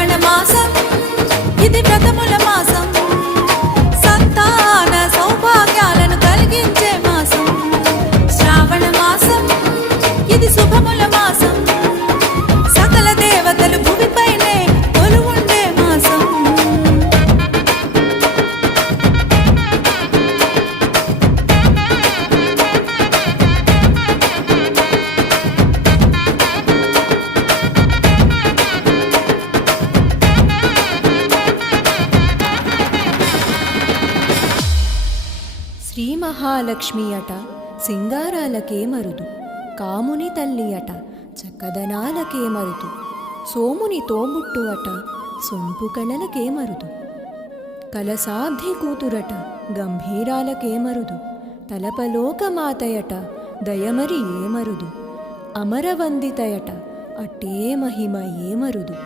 శ్రావణ మాసం ఇది వ్రతముల మాసం, సంతాన సౌభాగ్యాలను కలిగించే మాసం. శ్రావణ మాసం ఇది శుభముల మాసం, సకల దేవతలు భూమిపైనే కొలువుండే మాసం. శ్రీ మహాలక్ష్మి అట సింగారాలకే మరుదు, కాముని తల్లి అట చక్కదనాలకే మరుదు, సోముని తోబుట్టు అట సొంపు కళలకే మరుదు, కలసాబ్ది కూతురట గంభీరాలకే మరుదు, తలపలోకమాతయట దయమరి ఏమరుదు, అమరవందితయట అట్టే మహిమ ఏమరుదు.